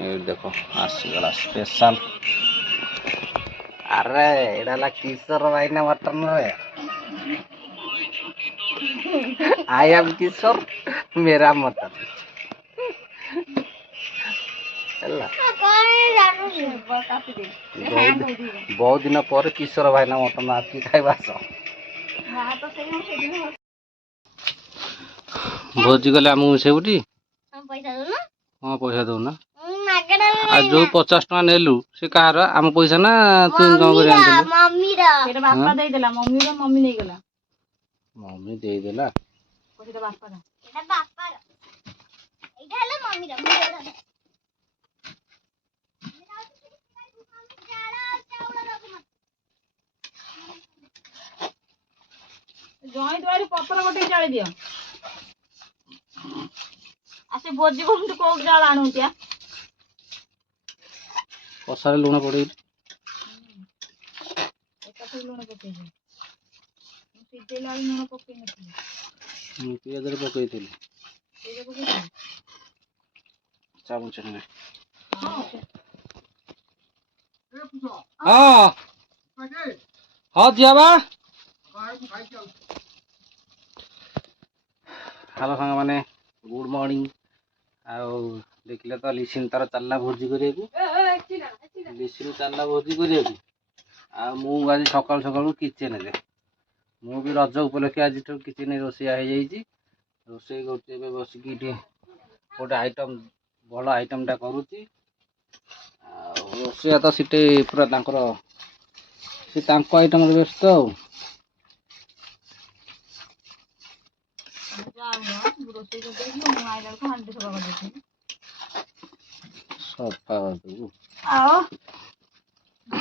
ये देखो आसीगला स्पेशल। अरे एडा किशोर भाई ना मटन रे। आई एम किशोर मेरा मटन। बहुत दिन पर किशोर भाई ना मटन आती खाइबा भोजी गले आमको सेउटी हाँ पैसा दौना आ जो 50 टका नेलु से कहार आम पैसा ना तू इनकम कर आनथिलु मम्मी बापा दे देला मम्मी रो मम्मी नहीं गला मम्मी दे देला पैसा बापा रा एटा बापा रा एटा हला मम्मी रा जॉइंट वाली पत्थर गोटे जाली दियो आसे भोजी को को जाल आणुतिया पसारे लुण पड़े एका लुण पके सीधे लाल लुण पके नथि पियाज रे पकई थिली एजे पके चामच ने हां हां दियाबा हेलो सांग माने गुड मॉर्निंग आउ देखले तो लिसिन तार चलला भोजी करे लिसिन चलला भोजी करे आ मु आज सकाल सकाल किचन रे मु भी रज उपलक्षे आज तो किचन रोसिया हो जाई रोसे करते बे बस की गोटे आइटम भल आइटमटा करूची रोसिया तो सीटे पूरा तांकर से तांको आइटम व्यस्त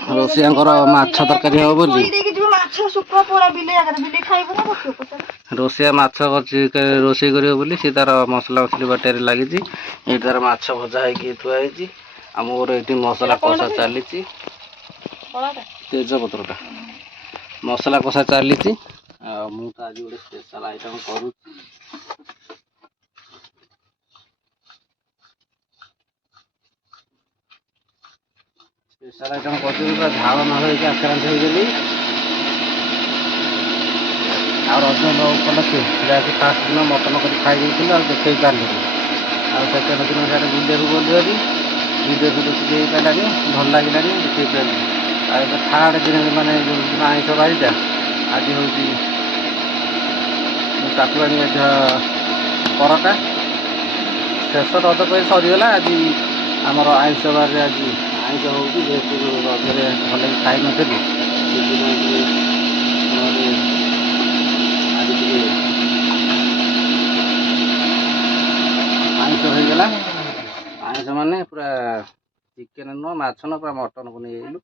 रोसियांकर माछ तरकारी हो बोली रोसिया माछ रोषेई करियो बोली सी तार मसला मसली बाटे लगी ये तार माछ भजा है थुआ है आमर ये मसला कषा चली तेजपत्रटा मसला कषा चली मु तो आज गोटे स्पेशल आइटम करू स्पेशल आइटम कर झाड़ न हो आक्रांत होगली आ रज उपलक्षे जैसे फास्ट दिन मटन कर खाई देखे पारे सेकेंड दिन सीधे बुलिया गली वीडियो भी देखिए पारानी भल लगे देखे पारे थार्ड दिन मैंने जो दिन आईस बारीटा आज हूँ काकुआनी परटा शेष रज पर सरीगला आज आमर आईस बार आज आईस हो रजरे भल खाई नी आईस होगला आईस माने पूरा चिकेन नुह माछ न पूरा मटन को नहीं जाइलु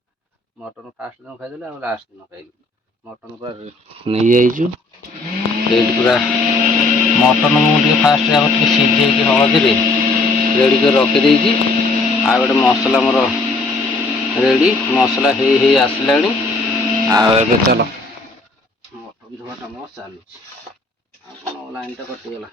मटन फास्ट दिन खाई आ लास्ट दिन खाई मटन पूरा नहीं जाइचु पूरा मटन मुझे फास्ट सीझे हलदी रेडी कर रखी आ गए मसला मोर रेडी मसला हे आसला आबे चलो मटन झोटा मोर चलू लाइन टा कटिगला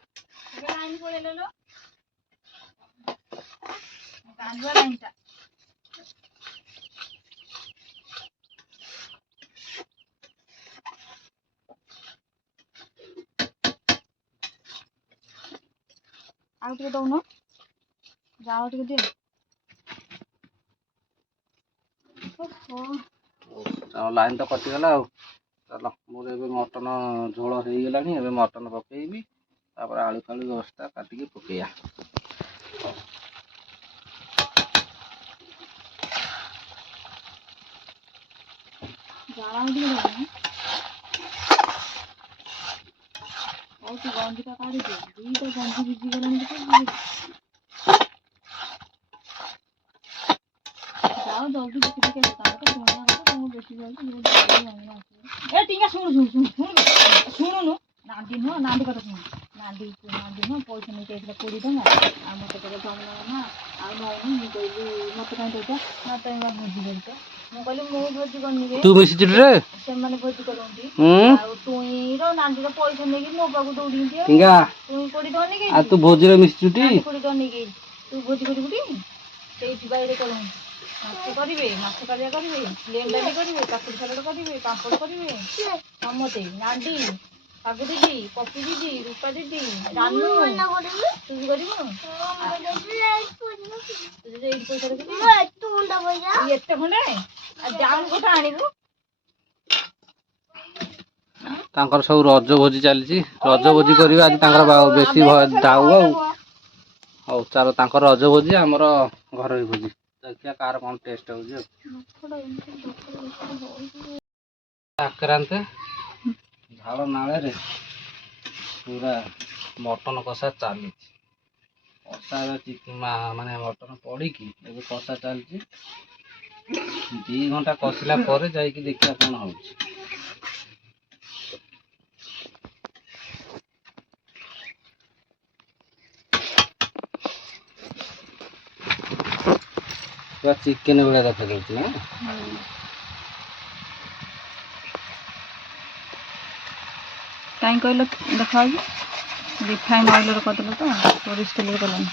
आउ टिके दउन जाओ टिके दे लाइन तो कटिगला चलो मोर ए मटन झोल हो गला मटन पकईबी आलू फालू व्यवस्था काटिकी पकईया गंजीटा काढ़ी दे दुईटा गंजी भिजी गलानी जाओ जल्दी देखी देखी तो सोना कथा तुम बेसी जल्दी ए टिंगा सुनु नादी न नादी कथा सुन नादी न पैसा नहीं चाहिए 20 टका आ मत कहले जमना ना आ नौनी मु कहली मत काई देता ना तो एमा भोजी करतो मु कहली मु भोजी करनी रे तू मिसी रे से माने भोजी करंती आ तुई रो नादी रो पैसा नहीं कि मो बाबू दौड़ी दियो टिंगा तू कोडी दनी के आ तू भोजी रे मिसी छुटी कोडी दनी के तू भोजी कोडी ସେଇଠି ବାଇରେ କଣ ମାଛ କରିବେ, ମାଛ କାଳିଆ କରିବେ, ଲେମ୍ବା ବି କରିବେ, କାକୁଡ଼ି ସାଲାଡ଼ କରିବେ, ପାମ୍ପଡ଼ କରିବେ, ସମସ୍ତେ ନାଣ୍ଡି, ଶାଗୁ ଦିଦି, ପପି ଦିଦି, ରୂପା ଦିଦି, ରାନୁ, ତୁ ବି କରିବୁ? ତୁ ଯଦି ଏଇଠି ପଇସା ରଖିବି ଏତେ ଖଣ୍ଡେ ଆଉ ଯାଉନୁ କୋଉଠୁ ଆଣିବୁ? ତାଙ୍କର ସବୁ ରଜ ଭୋଜି ଚାଲିଛି, ରଜ ଭୋଜି କରିବେ ଆଜି ତାଙ୍କର ବେଶୀ ଦାଉ ଆଉ। ହଉ ଚାଲ, ତାଙ୍କର ରଜ ଭୋଜି, ଆମର ଘରୋଇ ଭୋଜି, ଦେଖିବା କାହାର କ'ଣ ଟେଷ୍ଟ ହଉଛି ଆଉ। ଆକ୍ରାନ୍ତ ଝାଳ ନାଳରେ ପୁରା ମଟନ କଷା ଚାଲିଛି। କଷା ମାନେ ମଟନ ପଡ଼ିକି ଏବେ କଷା ଚାଲିଛି। 2 ଘଣ୍ଟା କଷିଲା ପରେ ଯାଇକି ଦେଖିବା କ'ଣ ହଉଛି। ପୁରା ଚିକେନ ଭଳିଆ ଦେଖାଯାଉଛି ନା? କାହିଁ କହିଲ ଦେଖାଯାଉଛି? ରିଫାଇନ୍ ଅଏଲରେ କରିଦେଲ ତ, ସୋରିଷ ତେଲରେ କଲନି।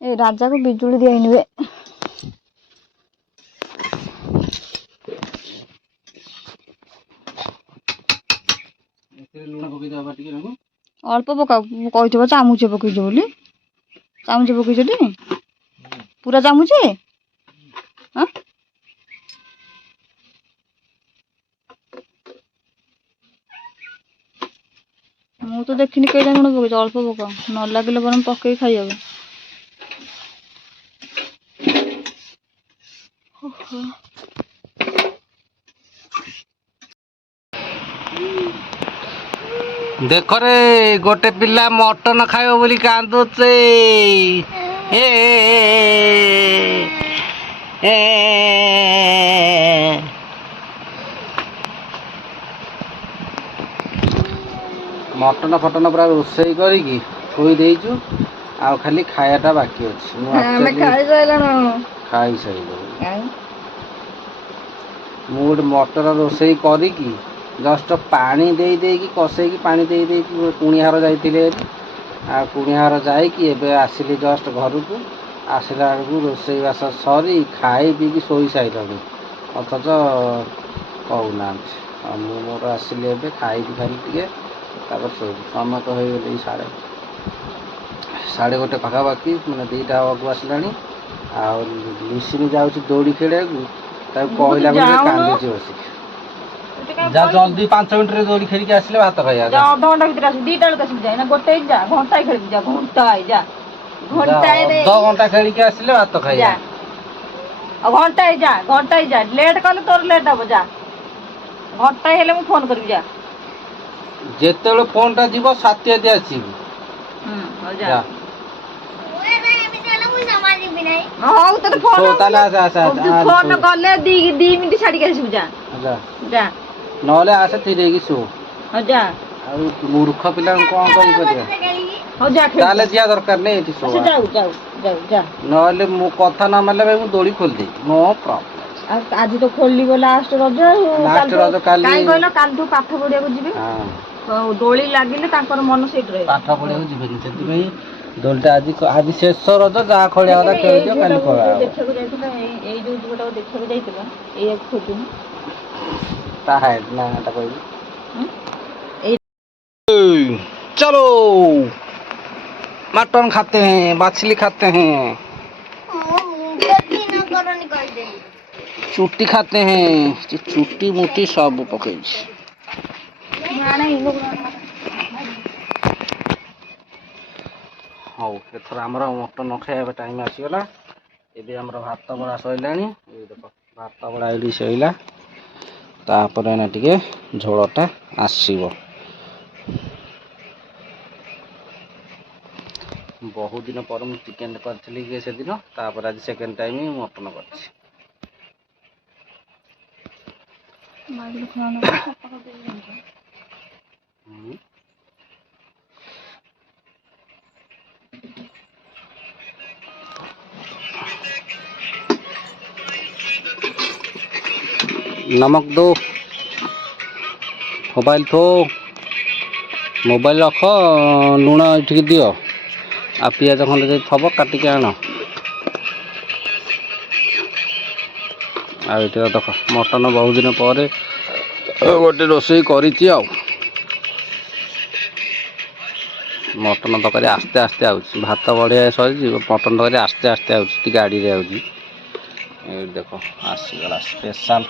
ଏ ରାଜାକୁ ବିଜୁଳି ଦିଆଇନି ବେ। ଲୁଣ ପକେଇଦବା ଟିକେ ନାକୁ। ଅଳ୍ପ ପକାଉ, କହିଥିବ ଚାମୁଚେ ପକେଇଛ ବୋଲି। ଚାମୁଚେ ପକେଇଛ ଟି? ପୁରା ଚାମୁଚେ? ହଁ ମୁଁ ତ ଦେଖିନି କେଇଟା ଲୁଣ ପକେଇଛ, ଅଳ୍ପ ପକାଉ, ନ ଲାଗିଲେ ବରଂ ପକେଇ ଖାଇହବ। ଦେଖରେ ଗୋଟେ ପିଲା ମଟନ ଖାଇବ ବୋଲି କାନ୍ଦୁଛି। ମଟନ ଫଟନ ପୁରା ରୋଷେଇ କରିକି ଥୋଇ ଦେଇଛୁ, ଆଉ ଖାଲି ଖାଇବାଟା ବାକି ଅଛି। ଖାଇସାରିଲୁଣି। ମୁଁ ଗୋଟେ ମଟନ ରୋଷେଇ କରିକି ଜଷ୍ଟ ପାଣି ଦେଇକି କଷେଇକି ପାଣି ଦେଇକି କୁଣିହାର ଯାଇଥିଲେ, ଆଉ କୁଣିହାର ଯାଇକି ଏବେ ଆସିଲି ଜଷ୍ଟ ଘରକୁ। ଆସିଲା ବେଳକୁ ରୋଷେଇବାସ ସରି ଖାଇ ପିଇକି ଶୋଇ ସାରିଲାଣି, ଅଥଚ କହୁନାହାନ୍ତି। ଆଉ ମୁଁ ମୋର ଆସିଲି ଏବେ ଖାଇବି ଖାଲି ଟିକେ, ତାପରେ ଶୋଇବି। ସମୟ ତ ହେଇଗଲି 1:30 ପାଖାପାଖି, ମାନେ 2ଟା ହେବାକୁ ଆସିଲାଣି। ଆଉ ଲୁସିନି ଯାଉଛି ଦୋଳି ଖେଳିବାକୁ, ତାକୁ କହିଲା ବୋଲି କାନ୍ଦୁଛି ବସିକି। ଯା ଜଲ୍ଦି 5 ମିନିଟ୍ରେ ଦୋଳି ଖେଳିକି ଆସିଲେ ଭାତ ଖାଇବା। ଅଧଘଣ୍ଟା ଭିତରେ ଆସିବି, 2ଟା ବେଳକୁ ଆସିବି। ଯା ଗୋଟେ ଯା, ଘଣ୍ଟାଏ ଖେଳିବି, ଯା ଘଣ୍ଟାଏ ଯା, ଅଧଘଣ୍ଟା ଖେଳିକି ଆସିଲେ ଭାତ ଖାଇବା। ଆଉ ଘଣ୍ଟାଏ ଯା, ଲେଟ୍ କଲେ ତୋର ଲେଟ୍ ହବ। ଯା, ଘଣ୍ଟାଏ ହେଲେ ମୁଁ ଫୋନ୍ କରିବି। ଯା, ଯେତେବେଳେ ଫୋନ୍ଟା ଯିବ ସାଥିଆଦି ଆସିବୁ। ଯା। ହଉ ତୋତେ ଫୋନ୍ କଲେ 2 ମିନିଟ୍ ଛାଡ଼ିକି ଆସିବୁ। ଯା, ନହେଲେ ଆସେ ଥିରେଇକି ଶୋ। ଯା। ଆଉ ମୂର୍ଖ ପିଲାଙ୍କୁ କ'ଣ କରିପାରିବା? ତାହେଲେ ଯିବା ଦରକାର ନାହିଁ, ଏଠି ଶୋ। ନହେଲେ ମୁଁ କଥା ନ ମାନିଲେ ଭାଇ ମୁଁ ଦୋଳି ଖୋଲିଦେବି, ନୋ ପ୍ରୋବ୍ଲେମ୍। ଆଜି ତ ଖୋଲିବ ଲାଷ୍ଟ ରଜ ଆଉ। କାହିଁ କହିଲ କାଲିଠୁ ପାଠ ପଢିବାକୁ ଯିବେ। ଦୋଳି ଲାଗିଲେ ତାଙ୍କର ମନ ସେଇଠି ରହିବ। ପାଠ ପଢିବାକୁ ଯିବେନି, ସେଥିପାଇଁ ଦୋଳିଟା ଆଜି ଶେଷ ରଜ, ଯାହା ଖୋଳିବା କଥା ଖେଳିଦିଅ, କାଲି ଖୋଳା ହବ। ଦେଖିବାକୁ ଯାଇଥିଲ, ଏଇ ଯୋଉ ଝିଅଟାକୁ ଦେଖିବାକୁ ଯାଇଥିଲ, ଏଇଆକୁ ଖୋଜୁନି। ତା ନାଁଟା କହିବି। चलो मटन खाते हैं, मछली खाते हैं, चुट्टी खाते हैं। चुट्टी मुट्टी सब पकई। ହଉ ଏଥର ଆମର ମଟନ ଖାଇବା ଟାଇମ୍ ଆସିଗଲା। ଏବେ ଆମର ଭାତ ବଢ଼ା ସରିଲାଣି। ଦେଖ ଭାତ ବଢ଼ା ଏଇଠି ସରିଲା, ତାପରେ ଏଇନା ଟିକେ ଝୋଳଟା ଆସିବ। ବହୁତ ଦିନ ପରେ ମୁଁ ଚିକେନ୍ କରିଥିଲି କି ସେଦିନ, ତାପରେ ଆଜି ସେକେଣ୍ଡ ଟାଇମ୍ ମଟନ କରିଛି। नमक दो, मोबाइल थो। ମୋବାଇଲ ରଖ, ଲୁଣ ଏଠିକି ଦିଅ, ଆଉ ପିଆଜ ଖଣ୍ଡେ ଯଦି ଥବ କାଟିକି ଆଣ। ଆଉ ଏଠି ଦେଖ ମଟନ ବହୁତ ଦିନ ପରେ ଗୋଟେ ରୋଷେଇ କରିଛି ଆଉ। ମଟନ ତରକାରୀ ଆସ୍ତେ ଆସ୍ତେ ଆଉଛି, ଭାତ ବଢ଼ିଆ ସରିଛି, ମଟନ ତରକାରୀ ଆସ୍ତେ ଆସ୍ତେ ଆଉଛି, ଟିକେ ଗାଡ଼ିରେ ଆଉଛି। ଏଇଠି ଦେଖ ଆସିଗଲା ସ୍ପେଶାଲ।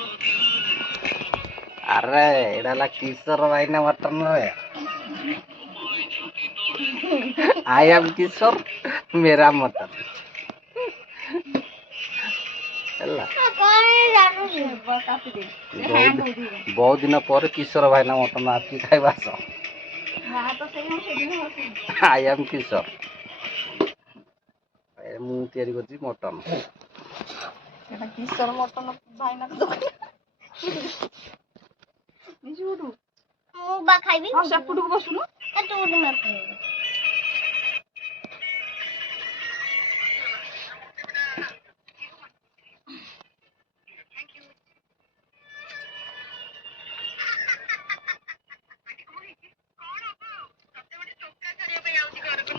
ଆରେ ଏଇଟା ହେଲା କିଶୋର ଭାଇନା ମଟନ ରେ। I am Kishore Mera mutton ହେଲା। ବହୁତ ଦିନ ପରେ କିଶୋର ଭାଇନା ମଟନ ଆସିଛି, ଖାଇବା ଆସ। ଆଇ ଆମ୍ କିଶୋର। ମୁଁ ତିଆରି କରିଛି ମଟନ। କିଶୋର ମଟନ ଭାଇନା ମୁଁ ବା ଖାଇବି। ସେପଟକୁ ବସୁନୁ।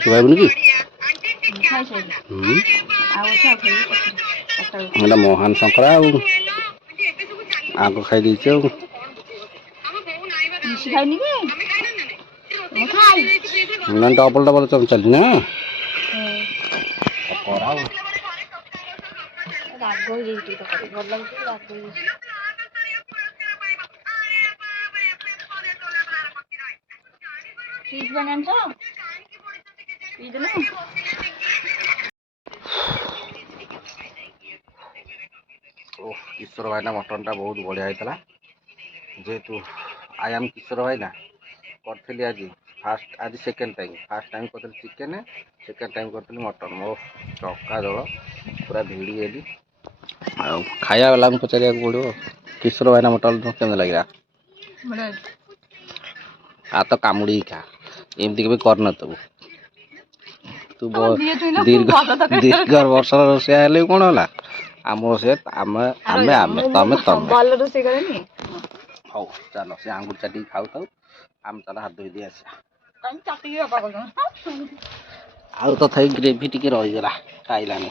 ଶୁଭାଯାଉନି କି? ଏଇଟା ମହାନ ଶଙ୍କରା ଆଉ ଆଗ ଖାଇ ଦେଇଛି ଆଉ। ଖାଇନି କି? ନା ଡବଲ ଡବଲ ଚାଲିଛି ନା। ରାଗ ହେଇଯାଇଛି ତରକାରୀ, ଭଲ ଲାଗୁଛି ରାଗ ହେଇଯାଇଛି। ଫ୍ରିଜ ପାଣି ଆଣିଛ? ପିଇଦେଲ? କିଶୋର ଭାଇନା ମଟନଟା ବହୁତ ବଢ଼ିଆ ହେଇଥିଲା। ଯେହେତୁ ଆଇ ଆମ୍ କିଶୋର ଭାଇନା କରିଥିଲି ଆଜି ସେକେଣ୍ଡ ଟାଇମ୍। ଫାର୍ଷ୍ଟ ଟାଇମ୍ କରିଥିଲି ଚିକେନ୍, ସେକେଣ୍ଡ ଟାଇମ୍ କରିଥିଲି ମଟନ୍। ମୋ ଚକା ଦଳ ପୁରା ଭିଡ଼ି ଗଲି। ଆଉ ଖାଇବା ବାଲାଙ୍କୁ ପଚାରିବାକୁ ପଡ଼ିବ, କିଶୋର ଭାଇନା ମଟନ୍ କେମିତି ଲାଗିଲା? ଆ ତ କାମୁଡ଼ିକି ଖା, ଏମିତି କେବେ କରିନଥିବୁ। ତୁ ଦୀର୍ଘ ବର୍ଷର ରୋଷେଇଆ ହେଲେ ବି କଣ ହେଲା? ଆମ ରୋଷେଇଆ ତମେ ଭଲ ରୋଷେଇ କରେନି। ହଉ ଚାଲ, ସେ ଆଙ୍ଗୁଠି ଚାଟିକି ଖାଉଥାଉ, ଆମେ ଚାଲ ହାତ ଧୋଇ ଦେଇ ଆସିବା। ଆଉ ତଥାପି ଗ୍ରେଭି ଟିକେ ରହିଗଲା, ଖାଇଲାନି।